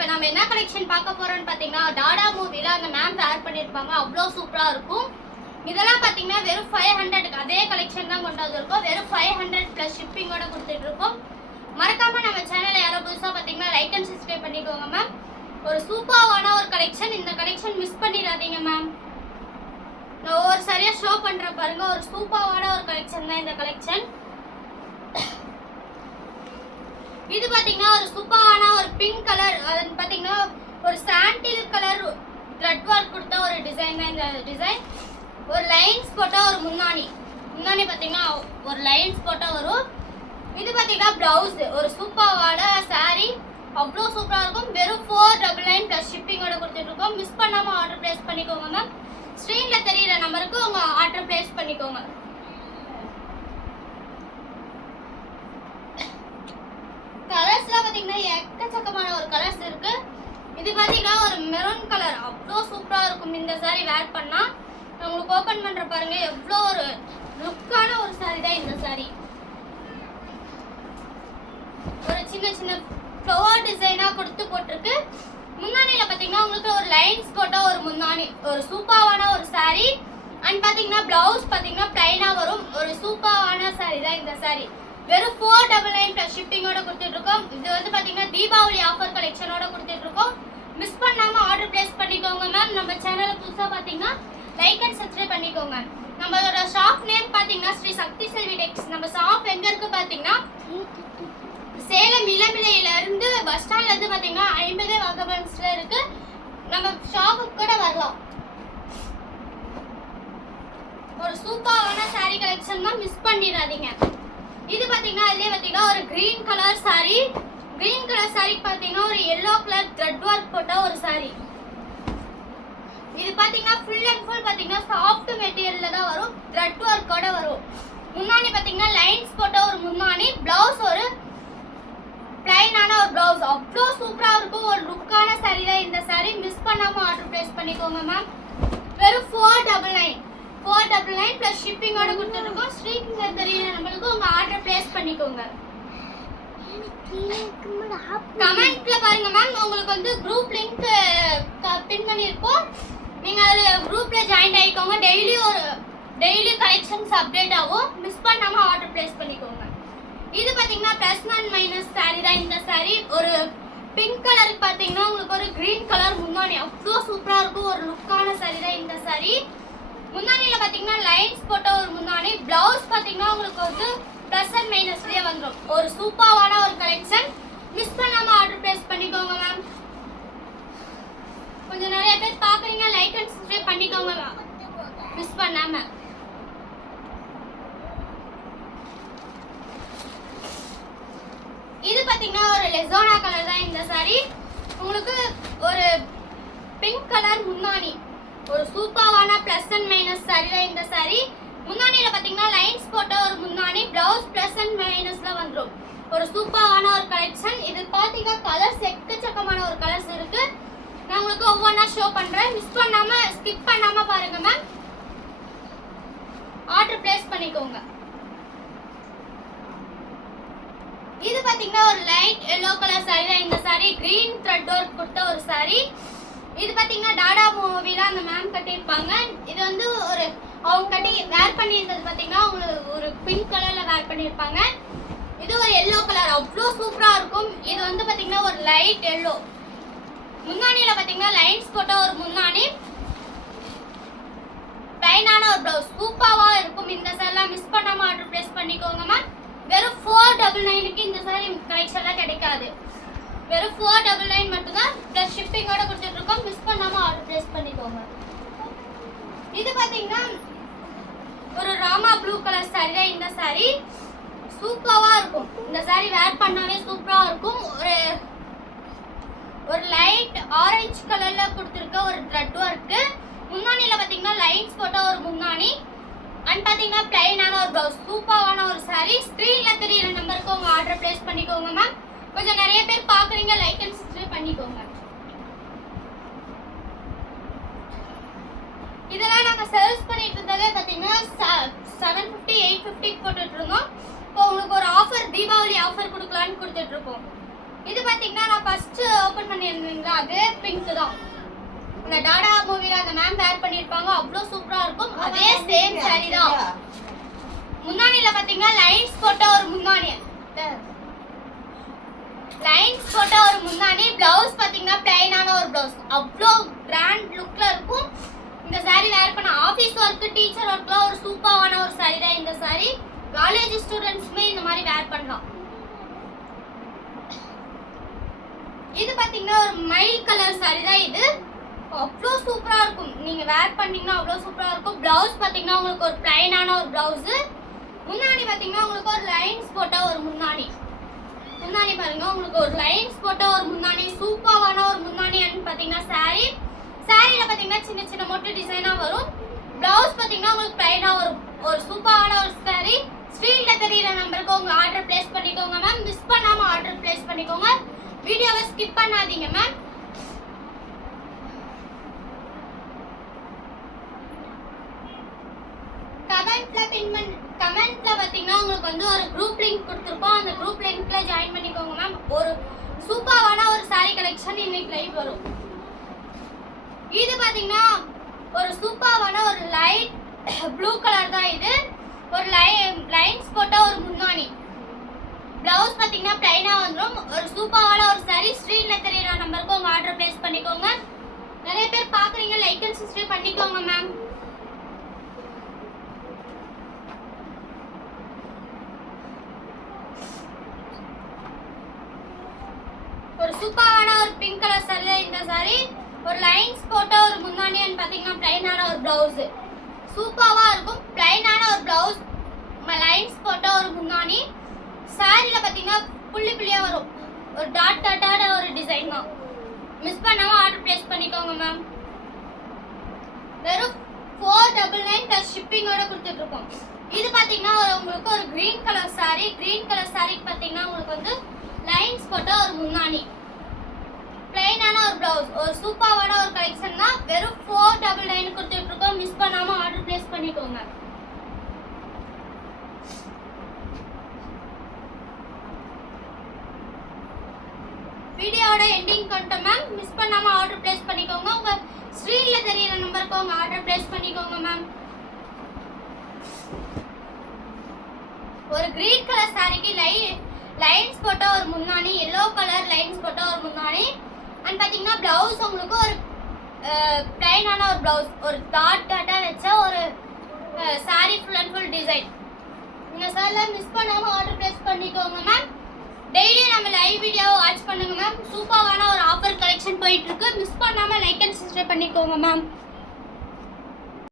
இப்போ நம்ம என்ன கலெக்ஷன் பார்க்க போறோம்னு பார்த்தீங்கன்னா டாடா மூவில அந்த மேம் வேர் பண்ணியிருப்பாங்க. அவ்வளோ சூப்பராக இருக்கும். இதெல்லாம் பார்த்தீங்கன்னா வெறும் ஃபைவ் ஹண்ட்ரட்க்கு அதே கலெக்ஷன் தான் கொண்டு வந்திருக்கோம் வெறும் ஃபைவ் ஹண்ட்ரட் ப்ளஸ் ஷிப்பிங்கோட கொடுத்துட்டு இருக்கோம் மறக்காம நம்ம சேனலை யாரோ புதுசாக பார்த்தீங்கன்னா லைக் அண்ட் சப்ஸ்கிரைப் பண்ணிக்கோங்க மேம் ஒரு சூப்பரான ஒரு கலெக்ஷன் இந்த கலெக்ஷன் மிஸ் பண்ணிடாதீங்க மேம் நான் ஒரு சரியாக ஷோ பண்ணுறேன் பாருங்க. ஒரு சூப்பரான ஒரு கலெக்ஷன் தான் இந்த கலெக்ஷன் இது பாத்தீங்கன்னா ஒரு சூப்பரான ஒரு பிங்க் கலர் அது பாத்தீங்கன்னா ஒரு சாண்டில் கலர் த்ரெட் ஒர்க் கொடுத்த ஒரு டிசைன் தான் இந்த டிசைன் ஒரு லைன்ஸ் போட்டால் ஒரு முன்னாணி முன்னாணி பார்த்தீங்கன்னா ஒரு லைன்ஸ் போட்டால் வரும். இது பார்த்தீங்கன்னா ப்ளவுஸ் ஒரு சூப்பரான சாரீ அவ்வளோ சூப்பராக இருக்கும். வெறும் ஃபோர் டபுள் நைன் ப்ளஸ் ஷிப்பிங்கோட கொடுத்துட்ருக்கோம் மிஸ் பண்ணாமல் ஆர்டர் ப்ளேஸ் பண்ணிக்கோங்க மேம் ஸ்க்ரீனில் தெரியிற நம்பருக்கு உங்கள் ஆர்டர் ப்ளேஸ் பண்ணிக்கோங்க கலர்ஸ்லாம் பார்த்தீங்கன்னா எக்கச்சக்கமான ஒரு கலர்ஸ் இருக்கு. இது பார்த்தீங்கன்னா ஒரு மெரூன் கலர் அவ்வளோ சூப்பராக இருக்கும். இந்த saree வேர் பண்ணால் உங்களுக்கு ஓப்பன் பண்ணுற பாருங்க எவ்வளோ ஒரு லுக்கான ஒரு saree தான் இந்த saree. ஒரு சின்ன சின்ன ஃப்ளவர் டிசைனாக கொடுத்து போட்டிருக்கு. முந்தானியில் பார்த்தீங்கன்னா உங்களுக்கு ஒரு லைன்ஸ் போட்ட ஒரு முந்தானி ஒரு சூப்பாவான ஒரு saree. அண்ட் பார்த்தீங்கன்னா ப்ளவுஸ் பார்த்தீங்கன்னா ப்ளைனாக வரும். ஒரு சூப்பாவான saree தான் இந்த saree. வெறும் ஃபோர் டபுள் நைன் ப்ளஸ் ஷிப்பிங்கோட கொடுத்துட்ருக்கோம். இது வந்து பார்த்தீங்கன்னா தீபாவளி ஆஃபர் கலெக்ஷனோட கொடுத்துட்ருக்கோம். மிஸ் பண்ணாமல் ஆர்டர் ப்ளேஸ் பண்ணிக்கோங்க மேம் நம்ம சேனலை புதுசாக பார்த்தீங்கன்னா லைக் அண்ட் சப்ஸ்கிரைப் பண்ணிக்கோங்க. நம்மளோட ஷாப் நேம் பார்த்தீங்கன்னா ஸ்ரீ சக்தி செல்வி டெக்ஸ் நம்ம ஷாப் எங்கே இருக்குது பார்த்தீங்கன்னா சேலம் இளம்பிள்ளையில பஸ் ஸ்டாண்ட்லேருந்து பார்த்தீங்கன்னா ஐம்பது வாகபன்ஸ்ல இருக்குது நம்ம ஷாப்புக்கு கூட வரலாம். ஒரு சூப்பரான saree கலெக்ஷன் தான் மிஸ் பண்ணிடாதீங்க. இது பார்த்தீங்கன்னா இதுலயே பார்த்தீங்கன்னா ஒரு green colour sari green colour சாரிக்கு பார்த்தீங்கன்னா ஒரு எல்லோ கலர் த்ரெட் ஒர்க் போட்ட ஒரு சாரி இது பார்த்தீங்கன்னா ஃபுல் அண்ட் ஃபுல் பார்த்தீங்கன்னா சாஃப்ட் மெட்டீரியலில் தான் வரும். த்ரெட் ஒர்க்கோட வரும். முன்னாடி பார்த்தீங்கன்னா லைன்ஸ் போட்ட ஒரு முன்னாடி பிளவுஸ் ஒரு பிளைனான ஒரு ப்ளவுஸ் அவ்வளோ சூப்பராக இருக்கும். ஒரு லுக்கான சாரி தான் இந்த சாரி மிஸ் பண்ணாமல் ஆர்டர் ப்ளேஸ் பண்ணிக்கோங்க மேம் வெறும் four double nine four double nine plus ஷிப்பிங்கோட கொடுத்துருக்கோம். ஸ்ட்ரீட் தெரியுற நம்மளுக்கு உங்கள் ஆர்டர் ப்ளேஸ் பண்ணிக்கோங்க. கமெண்ட்ல பாருங்க மேம் உங்களுக்கு வந்து குரூப் லிங்க் பின் பண்ணியிருக்கோம். நீங்கள் அதில் குரூப்பில் ஜாயின் ஆகிக்கோங்க டெய்லி ஒரு டெய்லி கலெக்ஷன்ஸ் அப்டேட் ஆகும். மிஸ் பண்ணாமல் ஆர்டர் ப்ளேஸ் பண்ணிக்கோங்க. இது பாத்தீங்கன்னா ப்ளஸ் ஒன் மைனஸ் saree தான். இந்த saree ஒரு பிங்க் கலருக்கு பாத்தீங்கன்னா உங்களுக்கு ஒரு கிரீன் கலர் முன்னாடி அவ்வளோ சூப்பரா இருக்கும். ஒரு லுக்கான saree தான் இந்த saree. முன்னாடியில பார்த்தீங்கன்னா லைன்ஸ் போட்ட ஒரு முன்னாடி பிளவுஸ் பார்த்தீங்கன்னா உங்களுக்கு வந்து ப்ளஸ் அண்ட் மைனஸ்லேயே வந்துடும் ஒரு சூப்பரான ஒரு கலெக்ஷன் மிஸ் பண்ணாம ஆர்டர் பிளேஸ் பண்ணிக்கோங்க மேம் கொஞ்சம் நிறைய பேர் பார்க்குறீங்க லைக் அண்ட் சப்ஸ்கிரைப் பண்ணிக்கோங்க மிஸ் பண்ணாம. இது பார்த்தீங்கன்னா ஒரு லெசோனா கலர் தான் இந்த சாரி உங்களுக்கு ஒரு பிங்க் கலர் முன்னாடி ஒரு சூப்பரான ப்ளஸ் அண்ட் மைனஸ் saree இந்த சாரி. முன்னாடியில பார்த்தீங்கன்னா லைன்ஸ் போட்ட ஒரு முன்னாடி ப்ளவுஸ் ப்ளஸ் அண்ட் மைனஸில் வந்துடும் ஒரு சூப்பரான ஒரு கலெக்ஷன் இது பார்த்தீங்கன்னா கலர்ஸ் எக்கச்சக்கமான ஒரு கலர்ஸ் இருக்குது நான் உங்களுக்கு ஒவ்வொன்றா ஷோ பண்ணுறேன் மிஸ் பண்ணாமல் ஸ்கிப் பண்ணாமல் பாருங்க மேம் ஆர்டர் ப்ளேஸ் பண்ணிக்கோங்க. இது பார்த்தீங்கன்னா ஒரு லைட் எல்லோ கலர் சாரி தான் இந்த சாரி க்ரீன் த்ரெட் ஒர்க் கொடுத்த ஒரு சாரி இது பாத்தீங்கன்னா டாடா மூவில அந்த மேம் கட்டியிருப்பாங்க. இது வந்து ஒரு அவங்க கட்டி வேர் பண்ணியிருந்தது பாத்தீங்கன்னா அவங்களுக்கு ஒரு பிங்க் கலர்ல வேர் பண்ணியிருப்பாங்க. இது ஒரு எல்லோ கலர் அவ்வளோ சூப்பரா இருக்கும். இது வந்து பாத்தீங்கன்னா ஒரு லைட் எல்லோ முன்னாடியில பாத்தீங்கன்னா லைன்ஸ் போட்ட ஒரு முன்னாடி பிளைனான ஒரு ப்ளவுஸ் சூப்பராக இருக்கும். இந்த சாரிலாம் மிஸ் பண்ணாமல் ஆர்டர் ப்ளேஸ் பண்ணிக்கோங்க மேம் வெறும் ஃபோர் டபுள் நைனுக்கு இந்த சாரி கலெக்ஷன்லாம் கிடைக்காது. வெறும் ஃபோர் டபுள் நைன் மட்டும்தான் ப்ளஸ் ஷிப்பிங்கோட கொடுத்துட்ருக்கோம். மிஸ் பண்ணாமல் ஆர்டர் ப்ளேஸ் பண்ணிக்கோங்க. இது பார்த்தீங்கன்னா ஒரு ராமா ப்ளூ கலர் சாரி தான். இந்த சாரி சூப்பராக இருக்கும். இந்த சாரி வேர் பண்ணாவே சூப்பராக இருக்கும். ஒரு ஒரு லைட் ஆரஞ்சு கலரில் கொடுத்துருக்க ஒரு த்ரெட் ஒர்க்கு முன்னாணியில் பார்த்தீங்கன்னா லைன்ஸ் போட்ட ஒரு முன்னாணி அண்ட் பார்த்தீங்கன்னா பிளைனான ஒரு ப்ளவுஸ் சூப்பரான ஒரு சாரி ஸ்க்ரீனில் தெரியிற நம்பருக்கு உங்கள் ஆர்டர் ப்ளேஸ் பண்ணிக்கோங்க மேம் கொஞ்சம் நிறைய பேர் பார்க்குறீங்க லைக் அண்ட் சப்ஸ்கிரைப் பண்ணிக்கோங்க. இதெல்லாம் நாங்கள் சேல்ஸ் பண்ணிட்டு இருந்ததே பார்த்தீங்கன்னா செவன் ஃபிஃப்டி எயிட் ஃபிஃப்டிக்கு போட்டுட்டு இருந்தோம். இப்போ உங்களுக்கு ஒரு ஆஃபர் தீபாவளி ஆஃபர் கொடுக்கலான்னு கொடுத்துட்டு இருக்கோம். இது பாத்தீங்கன்னா நான் ஃபர்ஸ்ட் ஓபன் பண்ணியிருந்தீங்களா அது பிங்க் தான். இந்த டாடா மூவில அந்த மேம் வேர் பண்ணிருப்பாங்க அவ்வளோ சூப்பரா இருக்கும். அதே சேம் saree தான். முந்தானில பாத்தீங்கன்னா லைன்ஸ் போட்ட ஒரு முந்தானி லைன்ஸ் போட்ட ஒரு முந்தானி ப்ளவுஸ் பார்த்தீங்கன்னா பிளைனான ஒரு ப்ளவுஸ் அவ்வளோ கிராண்ட் லுக்கில் இருக்கும். இந்த சாரீ வேர் பண்ண ஆஃபீஸ் ஒர்க்கு டீச்சர் ஒர்க்லாம் ஒரு சூப்பரான ஒரு சாரீ தான். இந்த சாரீ காலேஜ் ஸ்டூடெண்ட்ஸுமே இந்த மாதிரி வேர் பண்ணலாம். இது பார்த்தீங்கன்னா ஒரு மைல் கலர் சாரீ தான் இது. அவ்வளோ சூப்பராக இருக்கும். நீங்கள் வேர் பண்ணிங்கன்னா அவ்வளோ சூப்பராக இருக்கும். ப்ளவுஸ் பார்த்தீங்கன்னா உங்களுக்கு ஒரு ப்ளைனான ஒரு ப்ளவுஸு முன்னாடி பார்த்தீங்கன்னா உங்களுக்கு ஒரு லைன்ஸ் போட்டால் ஒரு முன்னாடி முன்னாடி பாருங்க உங்களுக்கு ஒரு லைன்ஸ் போட்ட ஒரு முன்னாடி சூப்பரான ஒரு முன்னாடி பாத்தீங்கன்னா saree. சாரியில பாத்தீங்கன்னா சின்ன சின்ன மொட்டை டிசைனா வரும். பிளவுஸ் பாத்தீங்கன்னா உங்களுக்கு பிளைனா ஒரு ஒரு சூப்பரான ஒரு saree. ஸ்க்ரீன்ல தெரியுற நம்பருக்கு உங்க ஆர்டர் பிளேஸ் பண்ணிக்கோங்க மேம் மிஸ் பண்ணாம ஆர்டர் பிளேஸ் பண்ணிக்கோங்க. வீடியோவை ஸ்கிப் பண்ணாதீங்க மேம் கமெண்ட்ல பின் பண்ணி கமெண்ட்ல பாத்தீங்கன்னா உங்களுக்கு வந்து ஒரு குரூப் லிங்க் கொடுத்துருப்போம் அந்த குரூப் லிங்க்ல ஜாயின் பண்ணிக்கோங்க மேம் ஒரு சூப்பரான ஒரு சாரீ கலெக்ஷன் இன்னைக்கு லைவ் வரும். இது பாத்தீங்கன்னா ஒரு சூப்பரான ஒரு லைட் ப்ளூ கலர் தான் இது. ஒரு லைன் லைன்ஸ் போட்ட ஒரு முன்னாடி. ப்ளவுஸ் பார்த்தீங்கன்னா ப்ளைனாக வந்துடும் ஒரு சூப்பரான ஒரு சாரீ ஸ்க்ரீனில் தெரியுற நம்பருக்கு உங்கள் ஆர்டர் ப்ளேஸ் பண்ணிக்கோங்க. நிறைய பேர் பார்க்குறீங்க லைக் அண்ட் சப்ஸ்கிரைப் பண்ணிக்கோங்க மேம் ஒரு சூப்பரான ஒரு பிங்க் கலர் saree இந்த saree. ஒரு லைன்ஸ் போட்ட ஒரு முந்தானியன் பார்த்தீங்கன்னா பிளைனான ஒரு ப்ளவுஸு சூப்பராக இருக்கும். பிளைனான ஒரு ப்ளவுஸ் லைன்ஸ் போட்ட ஒரு முந்தானி சாரியில் பார்த்தீங்கன்னா புள்ளி புள்ளியாக வரும். ஒரு டாட் டாட்டான ஒரு டிசைன் தான். மிஸ் பண்ணாமல் ஆர்டர் ப்ளேஸ் பண்ணிக்கோங்க மேம் வெறும் ஃபோர் டபுள் நைன் ப்ளஸ் ஷிப்பிங்கோட கொடுத்துட்ருக்கோம் இது பார்த்தீங்கன்னா ஒரு- உங்களுக்கு ஒரு green colour sari green colour சாரிக்கு பார்த்தீங்கன்னா உங்களுக்கு வந்து லைன்ஸ் போட்ட ஒரு முன்னாடி சூப்பரான ஒரு ப்ளவுஸ் ஒரு சூப்பரான ஒரு கலெக்ஷன் தான். வெறும் ஃபோர் டபுள் நைன் கொடுத்துட்டு இருக்கோம். மிஸ் பண்ணாம ஆர்டர் பிளேஸ் பண்ணிக்கோங்க. வீடியோட எண்டிங் கொண்டோம் மேம் மிஸ் பண்ணாம ஆர்டர் பிளேஸ் பண்ணிக்கோங்க. உங்க ஸ்க்ரீன்ல தெரியுற நம்பருக்கு உங்க ஆர்டர் பிளேஸ் பண்ணிக்கோங்க மேம் ஒரு கிரீன் கலர் சாரிக்கு லை லைன்ஸ் போட்ட ஒரு முன்னாடி எல்லோ கலர் லைன்ஸ் போட்ட ஒரு முன்னாடி அண்ட் பார்த்தீங்கன்னா ப்ளவுஸ் உங்களுக்கு ஒரு பிளைனான ஒரு ப்ளவுஸ் ஒரு டாட் டாட்டாக வச்ச ஒரு sari full and full design இந்த சாரில மிஸ் பண்ணாமல் ஆர்டர் ப்ளேஸ் பண்ணிக்கோங்க மேம் டெய்லி நம்ம லைவ் வீடியோவை வாட்ச் பண்ணுங்க மேம் சூப்பரான ஒரு ஆஃபர் கலெக்ஷன் போயிட்டு இருக்கு. மிஸ் பண்ணாமல் லைக் அண்ட் சப்ஸ்கிரைப் பண்ணிக்கோங்க மேம்